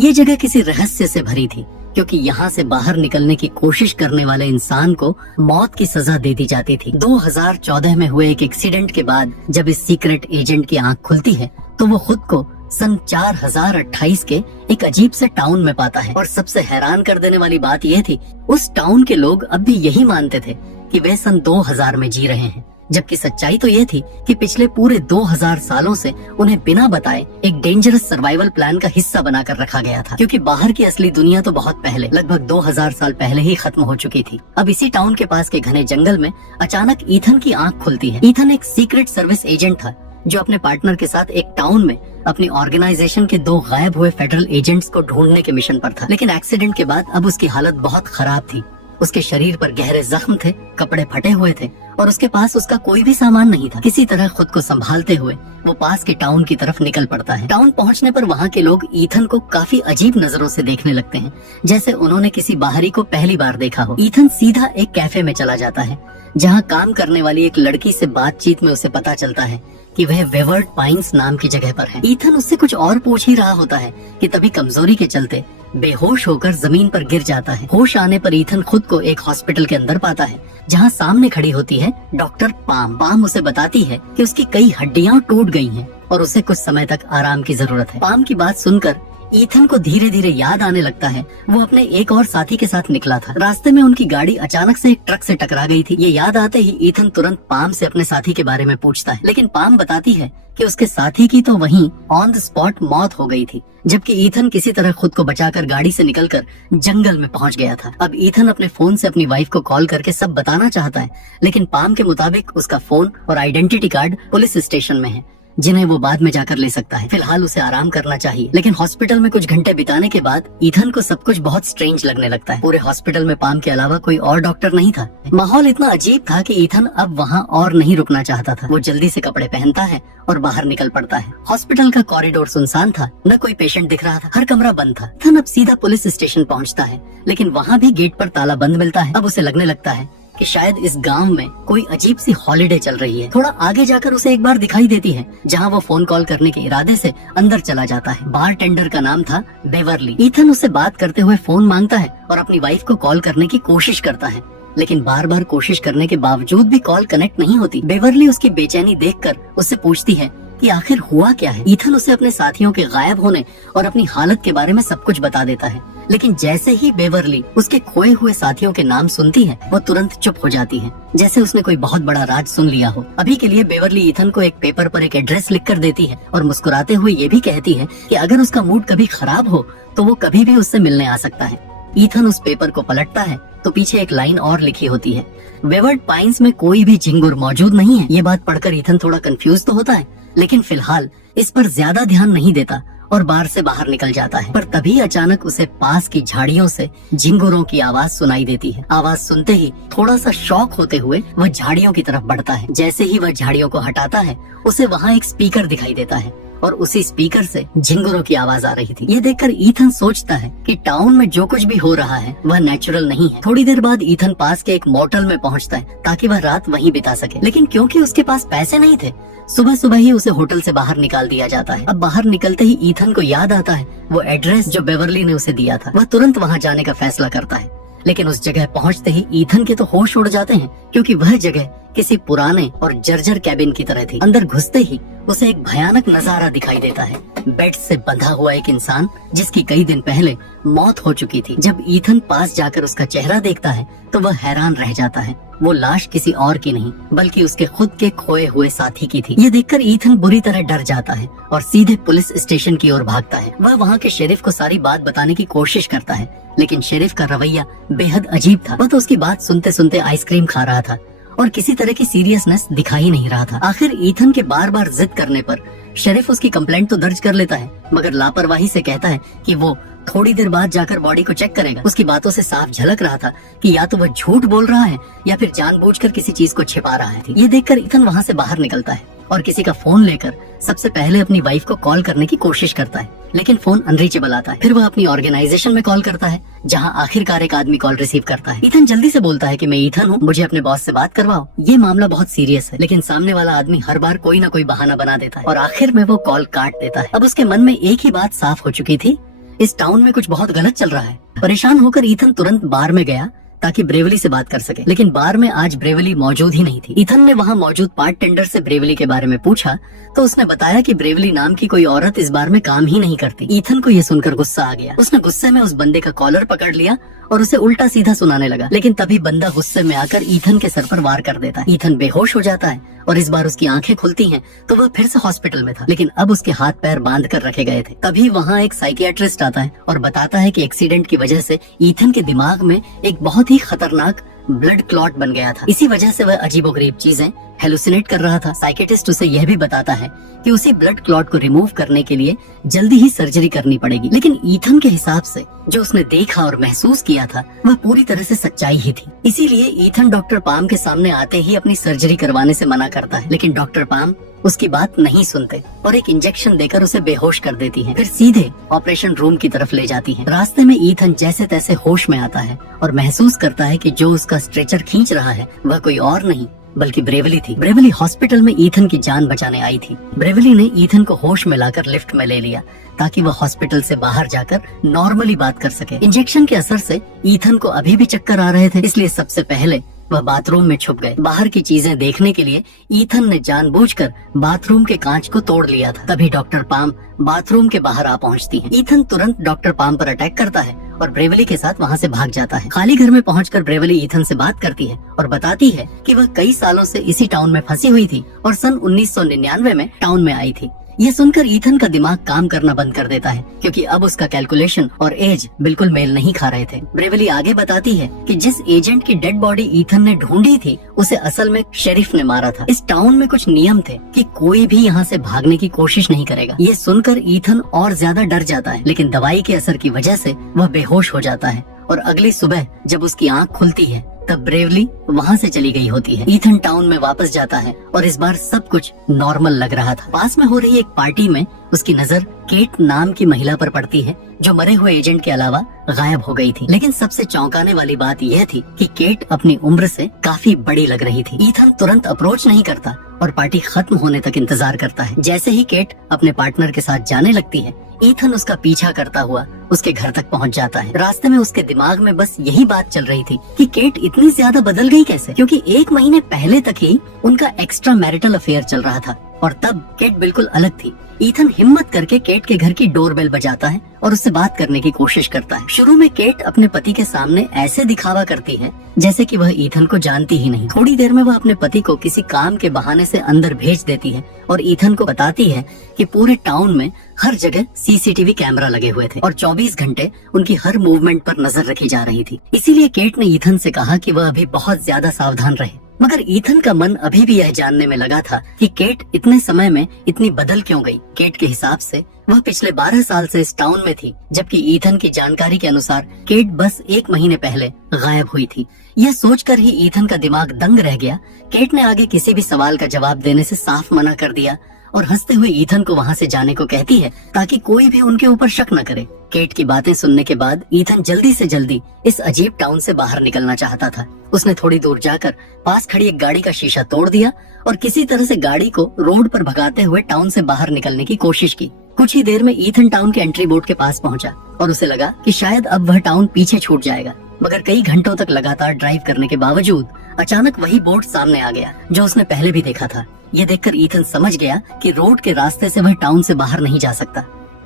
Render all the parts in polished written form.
ये जगह किसी रहस्य से भरी थी, क्योंकि यहाँ से बाहर निकलने की कोशिश करने वाले इंसान को मौत की सजा दे दी जाती थी। 2014 में हुए एक एक्सीडेंट के बाद जब इस सीक्रेट एजेंट की आंख खुलती है तो वो खुद को सन 4028 के एक अजीब से टाउन में पाता है। और सबसे हैरान कर देने वाली बात यह थी, उस टाउन के लोग अब भी यही मानते थे कि वे सन 2000 में जी रहे हैं, जबकि सच्चाई तो ये थी कि पिछले पूरे 2000 सालों से उन्हें बिना बताए एक डेंजरस सर्वाइवल प्लान का हिस्सा बनाकर रखा गया था। क्योंकि बाहर की असली दुनिया तो बहुत पहले, लगभग 2000 साल पहले ही खत्म हो चुकी थी। अब इसी टाउन के पास के घने जंगल में अचानक ईथन की आंख खुलती है। ईथन एक सीक्रेट सर्विस एजेंट था जो अपने पार्टनर के साथ एक टाउन में अपनी ऑर्गेनाइजेशन के 2 गायब हुए फेडरल एजेंट्स को ढूंढने के मिशन पर था। लेकिन एक्सीडेंट के बाद अब उसकी हालत बहुत खराब थी। उसके शरीर पर गहरे जख्म थे, कपड़े फटे हुए थे और उसके पास उसका कोई भी सामान नहीं था। किसी तरह खुद को संभालते हुए वो पास के टाउन की तरफ निकल पड़ता है। टाउन पहुंचने पर वहाँ के लोग ईथन को काफी अजीब नजरों से देखने लगते हैं, जैसे उन्होंने किसी बाहरी को पहली बार देखा हो। ईथन सीधा एक कैफे में चला जाता है, जहाँ काम करने वाली एक लड़की से बातचीत में उसे पता चलता है कि वह वेवर्ड पाइन्स नाम की जगह पर है। ईथन उससे कुछ और पूछ ही रहा होता है कि तभी कमजोरी के चलते बेहोश होकर जमीन पर गिर जाता है। होश आने पर ईथन खुद को एक हॉस्पिटल के अंदर पाता है, जहाँ सामने खड़ी होती है डॉक्टर पाम। पाम उसे बताती है कि उसकी कई हड्डियां टूट गई हैं और उसे कुछ समय तक आराम की जरूरत है। पाम की बात सुनकर ईथन को धीरे धीरे याद आने लगता है वो अपने एक और साथी के साथ निकला था। रास्ते में उनकी गाड़ी अचानक से एक ट्रक से टकरा गई थी। ये याद आते ही ईथन तुरंत पाम से अपने साथी के बारे में पूछता है, लेकिन पाम बताती है कि उसके साथी की तो वहीं ऑन द स्पॉट मौत हो गई थी, जबकि ईथन किसी तरह खुद को बचाकर गाड़ी से निकलकर जंगल में पहुंच गया था। अब ईथन अपने फोन से अपनी वाइफ को कॉल करके सब बताना चाहता है, लेकिन पाम के मुताबिक उसका फोन और आइडेंटिटी कार्ड पुलिस स्टेशन में है, जिन्हें वो बाद में जाकर ले सकता है। फिलहाल उसे आराम करना चाहिए। लेकिन हॉस्पिटल में कुछ घंटे बिताने के बाद ईथन को सब कुछ बहुत स्ट्रेंज लगने लगता है। पूरे हॉस्पिटल में पाम के अलावा कोई और डॉक्टर नहीं था। माहौल इतना अजीब था कि ईथन अब वहाँ और नहीं रुकना चाहता था। वो जल्दी से कपड़े पहनता है और बाहर निकल पड़ता है। हॉस्पिटल का कॉरिडोर सुनसान था, न कोई पेशेंट दिख रहा था, हर कमरा बंद था। ईथन अब सीधा पुलिस स्टेशन पहुँचता है, लेकिन वहाँ भी गेट पर ताला बंद मिलता है। अब उसे लगने लगता है कि शायद इस गांव में कोई अजीब सी हॉलिडे चल रही है। थोड़ा आगे जाकर उसे एक बार दिखाई देती है, जहां वो फोन कॉल करने के इरादे से अंदर चला जाता है। बार टेंडर का नाम था बेवरली। ईथन उससे बात करते हुए फोन मांगता है और अपनी वाइफ को कॉल करने की कोशिश करता है, लेकिन बार बार कोशिश करने के बावजूद भी कॉल कनेक्ट नहीं होती। बेवरली उसकी बेचैनी देखकर उससे पूछती है कि आखिर हुआ क्या है। ईथन उसे अपने साथियों के गायब होने और अपनी हालत के बारे में सब कुछ बता देता है, लेकिन जैसे ही बेवरली उसके खोए हुए साथियों के नाम सुनती है, वो तुरंत चुप हो जाती है, जैसे उसने कोई बहुत बड़ा राज सुन लिया हो। अभी के लिए बेवरली ईथन को एक पेपर पर एक एड्रेस लिखकर देती है और मुस्कुराते हुए ये भी कहती है कि अगर उसका मूड कभी खराब हो तो वो कभी भी उससे मिलने आ सकता है। ईथन उस पेपर को पलटता है तो पीछे एक लाइन और लिखी होती है, वेवर्ड पाइन्स में कोई भी झिंगुर मौजूद नहीं है। ये बात पढ़कर ईथन थोड़ा कंफ्यूज तो होता है, लेकिन फिलहाल इस पर ज्यादा ध्यान नहीं देता और बार से बाहर निकल जाता है। पर तभी अचानक उसे पास की झाड़ियों से झिंगुरों की आवाज सुनाई देती है। आवाज सुनते ही थोड़ा सा शॉक होते हुए वह झाड़ियों की तरफ बढ़ता है। जैसे ही वह झाड़ियों को हटाता है, उसे वहाँ एक स्पीकर दिखाई देता है और उसी स्पीकर से झिंगुरों की आवाज आ रही थी। ये देखकर ईथन सोचता है कि टाउन में जो कुछ भी हो रहा है वह नेचुरल नहीं है। थोड़ी देर बाद ईथन पास के एक मोटल में पहुंचता है ताकि वह रात वहीं बिता सके, लेकिन क्योंकि उसके पास पैसे नहीं थे, सुबह सुबह ही उसे होटल से बाहर निकाल दिया जाता है। अब बाहर निकलते ही ईथन को याद आता है वो एड्रेस जो बेवरली ने उसे दिया था। वह तुरंत वहाँ जाने का फैसला करता है, लेकिन उस जगह पहुँचते ही ईथन के तो होश उड़ जाते हैं, क्योंकि वह जगह किसी पुराने और जर्जर कैबिन की तरह थी। अंदर घुसते ही उसे एक भयानक नजारा दिखाई देता है। बेड से बंधा हुआ एक इंसान जिसकी कई दिन पहले मौत हो चुकी थी। जब ईथन पास जाकर उसका चेहरा देखता है तो वह हैरान रह जाता है। वो लाश किसी और की नहीं बल्कि उसके खुद के खोए हुए साथी की थी। ये देखकर ईथन बुरी तरह डर जाता है और सीधे पुलिस स्टेशन की ओर भागता है। वह वहाँ के शेरिफ को सारी बात बताने की कोशिश करता है, लेकिन शेरिफ का रवैया बेहद अजीब था। वह तो उसकी बात सुनते सुनते आइसक्रीम खा रहा था और किसी तरह की सीरियसनेस दिखा ही नहीं रहा था। आखिर ईथन के बार बार जिद करने पर शेरिफ उसकी कंप्लेंट तो दर्ज कर लेता है, मगर लापरवाही से कहता है कि वो थोड़ी देर बाद जाकर बॉडी को चेक करेगा। उसकी बातों से साफ झलक रहा था कि या तो वह झूठ बोल रहा है या फिर जानबूझकर किसी चीज को छिपा रहा है। ये देखकर ईथन वहाँ से बाहर निकलता है और किसी का फोन लेकर सबसे पहले अपनी वाइफ को कॉल करने की कोशिश करता है, लेकिन फोन अनरीचेबल आता है। फिर वह अपनी ऑर्गेनाइजेशन में कॉल करता है, जहां आखिरकार एक आदमी कॉल रिसीव करता है। ईथन जल्दी से बोलता है कि मैं ईथन हूँ, मुझे अपने बॉस से बात करवाओ, ये मामला बहुत सीरियस है। लेकिन सामने वाला आदमी हर बार कोई ना कोई बहाना बना देता है और आखिर में वो कॉल काट देता है। अब उसके मन में एक ही बात साफ हो चुकी थी इस टाउन में कुछ बहुत गलत चल रहा है। परेशान होकर ईथन तुरंत बार में गया ताकि ब्रेवली से बात कर सके, लेकिन बार में आज ब्रेवली मौजूद ही नहीं थी। ईथन ने वहाँ मौजूद पार्ट टेंडर से ब्रेवली के बारे में पूछा तो उसने बताया कि ब्रेवली नाम की कोई औरत इस बार में काम ही नहीं करती। ईथन को यह सुनकर गुस्सा आ गया। उसने गुस्से में उस बंदे का कॉलर पकड़ लिया और उसे उल्टा सीधा सुनाने लगा, लेकिन तभी बंदा गुस्से में आकर ईथन के सर पर वार कर देता है। ईथन बेहोश हो जाता है और इस बार उसकी आंखें खुलती हैं तो वह फिर से हॉस्पिटल में था, लेकिन अब उसके हाथ पैर बांध कर रखे गए थे। तभी वहाँ एक साइकियाट्रिस्ट आता है और बताता है कि एक्सीडेंट की वजह से ईथन के दिमाग में एक बहुत ही खतरनाक ब्लड क्लॉट बन गया था। इसी वजह से वह अजीबोगरीब चीजें हेलुसिनेट कर रहा था। साइकियाट्रिस्ट उसे यह भी बताता है कि उसी ब्लड क्लॉट को रिमूव करने के लिए जल्दी ही सर्जरी करनी पड़ेगी, लेकिन ईथन के हिसाब से जो उसने देखा और महसूस किया था वह पूरी तरह से सच्चाई ही थी। इसीलिए ईथन डॉक्टर पाम के सामने आते ही अपनी सर्जरी करवाने से मना करता है, लेकिन डॉक्टर पाम उसकी बात नहीं सुनते और एक इंजेक्शन देकर उसे बेहोश कर देती हैं। फिर सीधे ऑपरेशन रूम की तरफ ले जाती हैं। रास्ते में ईथन जैसे तैसे होश में आता है और महसूस करता है कि जो उसका स्ट्रेचर खींच रहा है वह कोई और नहीं बल्कि ब्रेवली थी। ब्रेवली हॉस्पिटल में ईथन की जान बचाने आई थी। ब्रेवली ने ईथन को होश में लाकर लिफ्ट में ले लिया ताकि वह हॉस्पिटल से बाहर जाकर नॉर्मली बात कर सके। इंजेक्शन के असर से ईथन को अभी भी चक्कर आ रहे थे, इसलिए सबसे पहले वह बाथरूम में छुप गए। बाहर की चीजें देखने के लिए ईथन ने जानबूझकर बाथरूम के कांच को तोड़ लिया था। तभी डॉक्टर पाम बाथरूम के बाहर आ पहुंचती है। ईथन तुरंत डॉक्टर पाम पर अटैक करता है और ब्रेवली के साथ वहां से भाग जाता है। खाली घर में पहुंचकर ब्रेवली ईथन से बात करती है और बताती है कि वह कई सालों से इसी टाउन में फंसी हुई थी और सन 1999 में टाउन में आई थी। ये सुनकर ईथन का दिमाग काम करना बंद कर देता है क्योंकि अब उसका कैलकुलेशन और एज बिल्कुल मेल नहीं खा रहे थे। ब्रेवली आगे बताती है कि जिस एजेंट की डेड बॉडी ईथन ने ढूंढी थी उसे असल में शेरिफ ने मारा था। इस टाउन में कुछ नियम थे कि कोई भी यहाँ से भागने की कोशिश नहीं करेगा। ये सुनकर ईथन और ज्यादा डर जाता है, लेकिन दवाई के असर की वजह से वह बेहोश हो जाता है और अगली सुबह जब उसकी आंख खुलती है तब ब्रेवली वहाँ से चली गई होती है। ईथन टाउन में वापस जाता है और इस बार सब कुछ नॉर्मल लग रहा था। पास में हो रही एक पार्टी में उसकी नजर केट नाम की महिला पर पड़ती है जो मरे हुए एजेंट के अलावा गायब हो गई थी। लेकिन सबसे चौंकाने वाली बात यह थी कि केट अपनी उम्र से काफी बड़ी लग रही थी। ईथन तुरंत अप्रोच नहीं करता और पार्टी खत्म होने तक इंतजार करता है। जैसे ही केट अपने पार्टनर के साथ जाने लगती है ईथन उसका पीछा करता हुआ उसके घर तक पहुंच जाता है। रास्ते में उसके दिमाग में बस यही बात चल रही थी कि केट इतनी ज्यादा बदल गई कैसे, क्योंकि 1 महीने पहले तक ही उनका एक्स्ट्रा मैरिटल अफेयर चल रहा था और तब केट बिल्कुल अलग थी। ईथन हिम्मत करके केट के घर की डोरबेल बजाता है और उससे बात करने की कोशिश करता है। शुरू में केट अपने पति के सामने ऐसे दिखावा करती है जैसे कि वह ईथन को जानती ही नहीं। थोड़ी देर में वह अपने पति को किसी काम के बहाने से अंदर भेज देती है और ईथन को बताती है कि पूरे टाउन में हर जगह सीसीटीवी कैमरा लगे हुए थे और 24 घंटे उनकी हर मूवमेंट पर नजर रखी जा रही थी। इसीलिए केट ने ईथन से कहा कि वह अभी बहुत ज्यादा सावधान रहे। मगर ईथन का मन अभी भी यह जानने में लगा था कि केट इतने समय में इतनी बदल क्यों गई। केट के हिसाब से वह पिछले 12 साल से इस टाउन में थी, जबकि ईथन की जानकारी के अनुसार केट बस 1 महीने पहले गायब हुई थी। यह सोचकर ही ईथन का दिमाग दंग रह गया। केट ने आगे किसी भी सवाल का जवाब देने से साफ मना कर दिया और हंसते हुए ईथन को वहाँ से जाने को कहती है ताकि कोई भी उनके ऊपर शक न करे। केट की बातें सुनने के बाद ईथन जल्दी से जल्दी इस अजीब टाउन से बाहर निकलना चाहता था। उसने थोड़ी दूर जाकर पास खड़ी एक गाड़ी का शीशा तोड़ दिया और किसी तरह से गाड़ी को रोड पर भगाते हुए टाउन से बाहर निकलने की कोशिश की। कुछ ही देर में ईथन टाउन के एंट्री बोर्ड के पास पहुंचा और उसे लगा कि शायद अब वह टाउन पीछे छूट जाएगा। मगर कई घंटों तक लगातार ड्राइव करने के बावजूद अचानक वही बोर्ड सामने आ गया जो उसने पहले भी देखा था। ये देखकर ईथन समझ गया कि रोड के रास्ते से वह टाउन से बाहर नहीं जा सकता।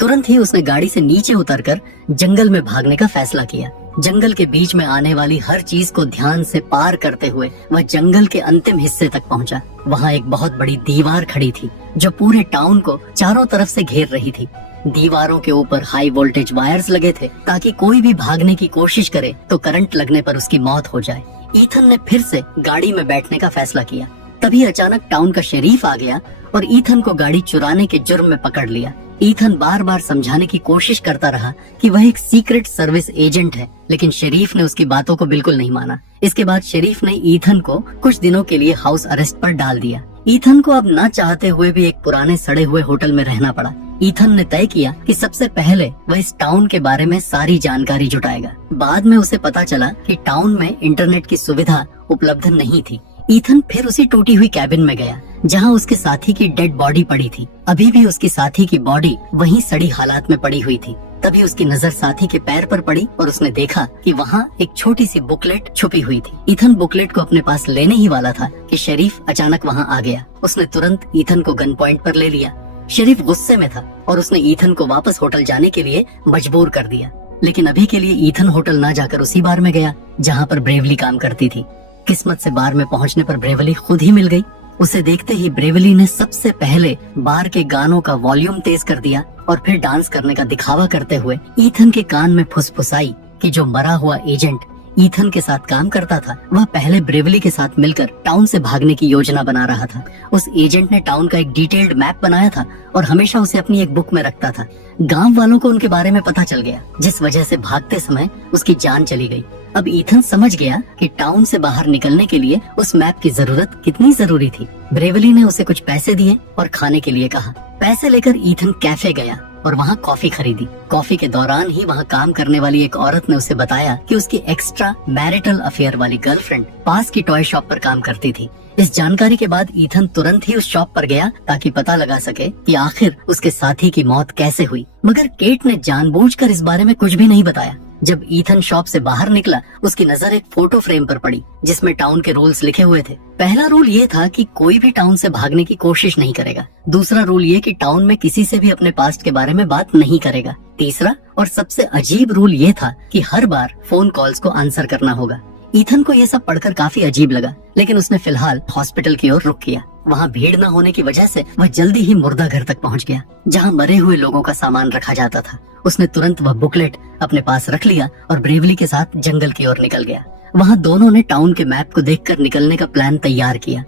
तुरंत ही उसने गाड़ी से नीचे उतरकर जंगल में भागने का फैसला किया। जंगल के बीच में आने वाली हर चीज को ध्यान से पार करते हुए वह जंगल के अंतिम हिस्से तक पहुंचा। वहाँ एक बहुत बड़ी दीवार खड़ी थी जो पूरे टाउन को चारों तरफ से घेर रही थी। दीवारों के ऊपर हाई वोल्टेज वायर्स लगे थे ताकि कोई भी भागने की कोशिश करे तो करंट लगने पर उसकी मौत हो जाए। ईथन ने फिर से गाड़ी में बैठने का फैसला किया। तभी अचानक टाउन का शरीफ आ गया और ईथन को गाड़ी चुराने के जुर्म में पकड़ लिया। ईथन बार बार समझाने की कोशिश करता रहा कि वह एक सीक्रेट सर्विस एजेंट है, लेकिन शरीफ ने उसकी बातों को बिल्कुल नहीं माना। इसके बाद शरीफ ने ईथन को कुछ दिनों के लिए हाउस अरेस्ट पर डाल दिया। ईथन को अब न चाहते हुए भी एक पुराने सड़े हुए होटल में रहना पड़ा। ईथन ने तय किया कि सबसे पहले वह इस टाउन के बारे में सारी जानकारी जुटाएगा। बाद में उसे पता चला कि टाउन में इंटरनेट की सुविधा उपलब्ध नहीं थी। ईथन फिर उसी टूटी हुई कैबिन में गया जहां उसके साथी की डेड बॉडी पड़ी थी। अभी भी उसकी साथी की बॉडी वहीं सड़ी हालात में पड़ी हुई थी। तभी उसकी नजर साथी के पैर पर पड़ी और उसने देखा कि वहाँ एक छोटी सी बुकलेट छुपी हुई थी। ईथन बुकलेट को अपने पास लेने ही वाला था कि शरीफ अचानक वहाँ आ गया। उसने तुरंत ईथन को गन पॉइंट पर ले लिया। शरीफ गुस्से में था और उसने ईथन को वापस होटल जाने के लिए मजबूर कर दिया। लेकिन अभी के लिए ईथन होटल ना जाकर उसी बार में गया जहाँ पर ब्रेवली काम करती थी। किस्मत से बार में पहुँचने पर ब्रेवली खुद ही मिल गई। उसे देखते ही ब्रेवली ने सबसे पहले बार के गानों का वॉल्यूम तेज कर दिया और फिर डांस करने का दिखावा करते हुए ईथन के कान में फुसफुसाई कि जो मरा हुआ एजेंट ईथन के साथ काम करता था वह पहले ब्रेवली के साथ मिलकर टाउन से भागने की योजना बना रहा था। उस एजेंट ने टाउन का एक डिटेल्ड मैप बनाया था और हमेशा उसे अपनी एक बुक में रखता था। गांव वालों को उनके बारे में पता चल गया, जिस वजह से भागते समय उसकी जान चली गई। अब ईथन समझ गया कि टाउन से बाहर निकलने के लिए उस मैप की जरूरत कितनी जरूरी थी। ब्रेवली ने उसे कुछ पैसे दिए और खाने के लिए कहा। पैसे लेकर ईथन कैफे गया और वहाँ कॉफी खरीदी। कॉफी के दौरान ही वहाँ काम करने वाली एक औरत ने उसे बताया कि उसकी एक्स्ट्रा मैरिटल अफेयर वाली गर्लफ्रेंड पास की टॉय शॉप पर काम करती थी। इस जानकारी के बाद ईथन तुरंत ही उस शॉप पर गया ताकि पता लगा सके कि आखिर उसके साथी की मौत कैसे हुई। मगर केट ने जानबूझकर इस बारे में कुछ भी नहीं बताया। जब ईथन शॉप से बाहर निकला उसकी नजर एक फोटो फ्रेम पर पड़ी जिसमें टाउन के रूल्स लिखे हुए थे। पहला रूल ये था कि कोई भी टाउन से भागने की कोशिश नहीं करेगा। दूसरा रूल ये कि टाउन में किसी से भी अपने पास्ट के बारे में बात नहीं करेगा। तीसरा और सबसे अजीब रूल ये था कि हर बार फोन कॉल्स को आंसर करना होगा। ईथन को ये सब पढ़कर काफी अजीब लगा, लेकिन उसने फिलहाल हॉस्पिटल की ओर रुख किया। वहाँ भीड़ न होने की वजह से वह जल्दी ही मुर्दा घर तक पहुँच गया जहाँ मरे हुए लोगों का सामान रखा जाता था। उसने तुरंत वह बुकलेट अपने पास रख लिया और ब्रेवली के साथ जंगल की ओर निकल गया। वहाँ दोनों ने टाउन के मैप को देखकर निकलने का प्लान तैयार किया।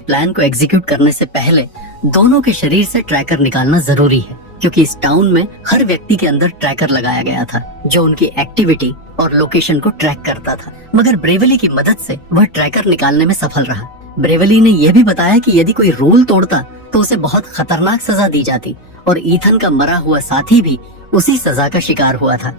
प्लान को एग्जीक्यूट करने से पहले दोनों के शरीर से ट्रैकर निकालना जरूरी है, क्योंकि इस टाउन में हर व्यक्ति के अंदर ट्रैकर लगाया गया था जो उनकी एक्टिविटी और लोकेशन को ट्रैक करता था। मगर ब्रेवली की मदद से वह ट्रैकर निकालने में सफल रहा। ब्रेवली ने यह भी बताया कि यदि कोई रूल तोड़ता तो उसे बहुत खतरनाक सजा दी जाती और ईथन का मरा हुआ साथी भी उसी सजा का शिकार हुआ था।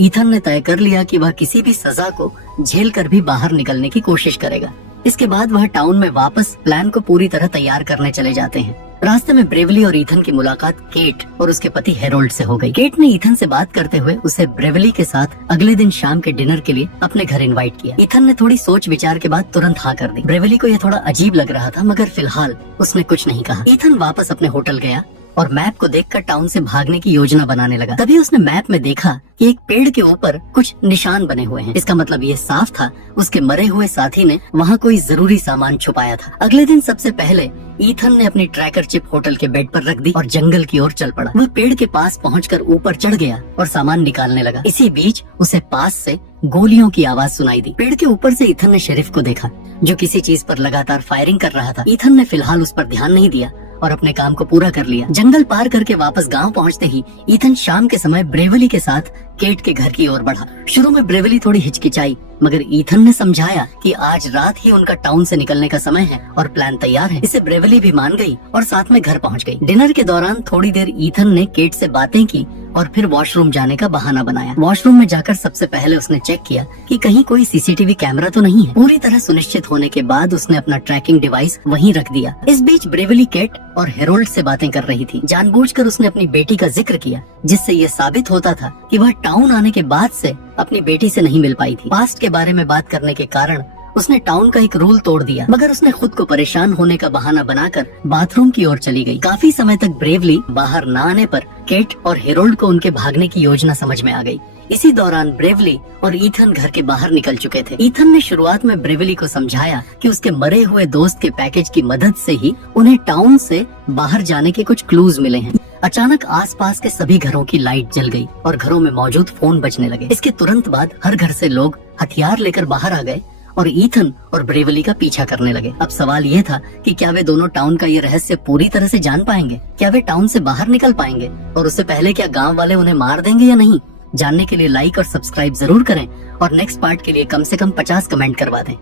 ईथन ने तय कर लिया कि वह किसी भी सजा को झेल कर भी बाहर निकलने की कोशिश करेगा। इसके बाद वह टाउन में वापस प्लान को पूरी तरह तैयार करने चले जाते हैं। रास्ते में ब्रेवली और ईथन की मुलाकात केट और उसके पति हेरोल्ड से हो गई। केट ने ईथन से बात करते हुए उसे ब्रेवली के साथ अगले दिन शाम के डिनर के लिए अपने घर इनवाइट किया। ईथन ने थोड़ी सोच विचार के बाद तुरंत हाँ कर दी। ब्रेवली को यह थोड़ा अजीब लग रहा था, मगर फिलहाल उसने कुछ नहीं कहा। ईथन वापस अपने होटल गया और मैप को देखकर टाउन से भागने की योजना बनाने लगा। तभी उसने मैप में देखा कि एक पेड़ के ऊपर कुछ निशान बने हुए हैं। इसका मतलब ये साफ था उसके मरे हुए साथी ने वहाँ कोई जरूरी सामान छुपाया था। अगले दिन सबसे पहले ईथन ने अपनी ट्रैकर चिप होटल के बेड पर रख दी और जंगल की ओर चल पड़ा। वह पेड़ के पास पहुंचकर ऊपर चढ़ गया और सामान निकालने लगा। इसी बीच उसे पास से गोलियों की आवाज सुनाई दी। पेड़ के ऊपर से ईथन ने शरीफ को देखा जो किसी चीज पर लगातार फायरिंग कर रहा था। ईथन ने फिलहाल उस पर ध्यान नहीं दिया और अपने काम को पूरा कर लिया। जंगल पार करके वापस गांव पहुंचते ही ईथन शाम के समय ब्रेवली के साथ केट के घर की ओर बढ़ा। शुरू में ब्रेवली थोड़ी हिचकिचाई, मगर ईथन ने समझाया कि आज रात ही उनका टाउन से निकलने का समय है और प्लान तैयार है। इसे ब्रेवली भी मान गई और साथ में घर पहुंच गई। डिनर के दौरान थोड़ी देर ईथन ने केट से बातें की और फिर वॉशरूम जाने का बहाना बनाया। वॉशरूम में जाकर सबसे पहले उसने चेक किया कि कहीं कोई सीसीटीवी कैमरा तो नहीं है। पूरी तरह सुनिश्चित होने के बाद उसने अपना ट्रैकिंग डिवाइस वहीं रख दिया। इस बीच ब्रेवली केट और हेरोल्ड से बातें कर रही थी। जानबूझकर उसने अपनी बेटी का जिक्र किया, जिससे ये साबित होता था कि वह टाउन आने के बाद से अपनी बेटी से नहीं मिल पाई थी। पास्ट के बारे में बात करने के कारण उसने टाउन का एक रूल तोड़ दिया, मगर उसने खुद को परेशान होने का बहाना बनाकर बाथरूम की ओर चली गई। काफी समय तक ब्रेवली बाहर न आने पर केट और हेरोल्ड को उनके भागने की योजना समझ में आ गई। इसी दौरान ब्रेवली और ईथन घर के बाहर निकल चुके थे। ईथन ने शुरुआत में ब्रेवली को समझाया कि उसके मरे हुए दोस्त के पैकेज की मदद से ही उन्हें टाउन से बाहर जाने के कुछ क्लूज मिले हैं। अचानक आसपास के सभी घरों की लाइट जल गई और घरों में मौजूद फोन बजने लगे। इसके तुरंत बाद हर घर से लोग हथियार लेकर बाहर आ गए और ईथन और ब्रेवली का पीछा करने लगे। अब सवाल ये था कि क्या वे दोनों टाउन का ये रहस्य पूरी तरह से जान पाएंगे? क्या वे टाउन से बाहर निकल पाएंगे? और उससे पहले क्या गांव वाले उन्हें मार देंगे या नहीं? जानने के लिए लाइक और सब्सक्राइब जरूर करें और नेक्स्ट पार्ट के लिए कम से कम 50 कमेंट करवा दें।